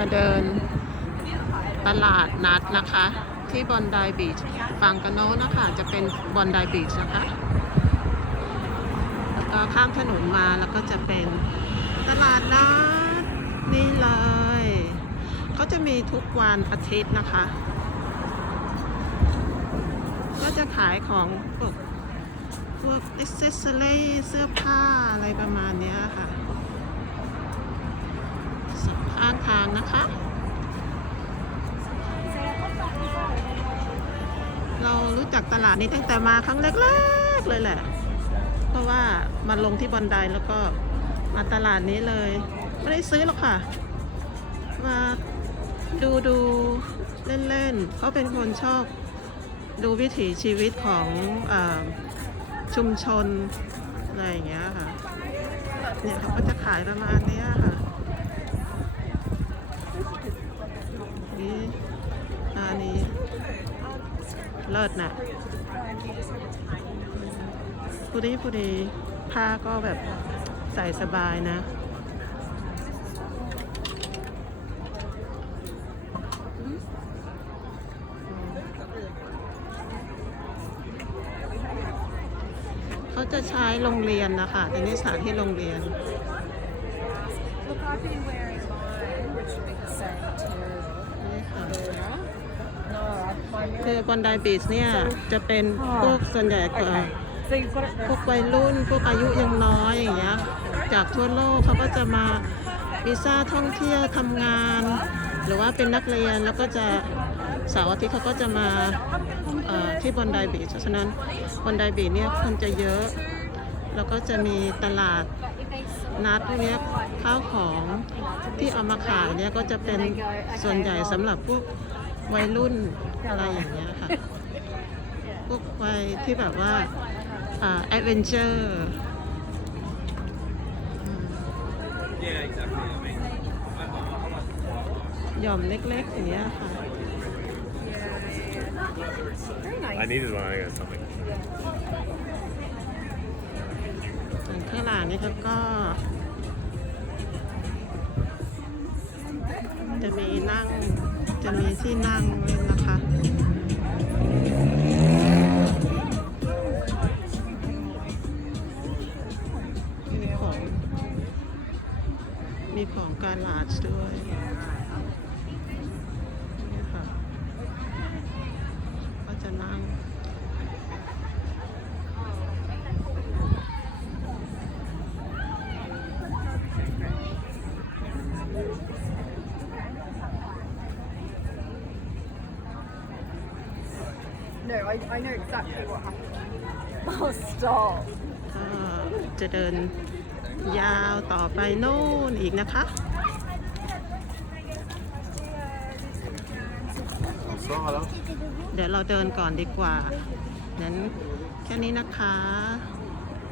มาเดินตลาดนัดนะคะ ที่บอนไดบีชฝั่งกันโน้นนะคะจะเป็นบอนไดบีชนะคะ แล้วก็ข้ามถนนมาแล้วก็จะเป็นตลาดนัดนี่เลยเขาจะมีทุกวันอาทิตย์นะคะ ก็จะขายของพวกพวกอิสเซสซอรี่เสื้อผ้าอะไรประมาณเนี้ยค่ะสองข้างทางนะคะ เรารู้จักตลาดนี้ตั้งแต่มาครั้งแรกๆเลยแหละ เพราะว่ามาลงที่บอนไดแล้วก็มาตลาดนี้เลย ไม่ได้ซื้อหรอกค่ะ มาดูดูเล่นๆเขาเป็นคนชอบดูวิถีชีวิตของอชุมชนอะไรอย่างเงี้ยค่ะ เนี่ยเขาก็จะขายประมาณนี้ค่ะนี่อันนี้ เลิศนะผู้ดีผู้ดีผ้าก็แบบใส่สบายนะ เขาจะใช้โรงเรียนนะคะแต่นี่สถานที่โรงเรียน คือบอนไดบีชเนี่ยจะเป็นพวกส่วนใหญ่กว่า So you've got it พวกวัยรุ่น พวกอายุยังน้อยอย่างเงี้ยจากทั่วโลกเขาก็จะมาวีซ่าท่องเที่ยวทำงาน หรือว่าเป็นนักเรียนแล้วก็จะเสาร์อาทิตย์เขาก็จะมาเอ่อที่บอนไดบีชฉะนั้นบอนไดบีชเนี่ยคนจะเยอะ แล้วก็จะมีตลาดนัดพวกเนี้ยข้าวของที่เอามาขายเนี่ยก็จะเป็นส่วนใหญ่สำหรับพวก วัยรุ่นอะไรอย่างเงี้ยค่ะ พวกวัยที่แบบว่าอ่าแอดเวนเจอร์ Yeah, exactly. I mean, หย่อมเล็กๆอย่างเงี้ยค่ะ very nice. I needed one. I got something. ส่วนข้างหลังนี่เขาก็ จะมีนั่ง จะมีที่นั่งเล่นนะคะมีของมีของการลาดด้วยนี่ค่ะ ก็จะนั่ง know. I, I know exactly what happened. Oh, stop. ก็จะเดินยาวต่อไปโน่นอีกนะคะ เดี๋ยวเราเดินก่อนดีกว่านั้นแค่นี้นะคะ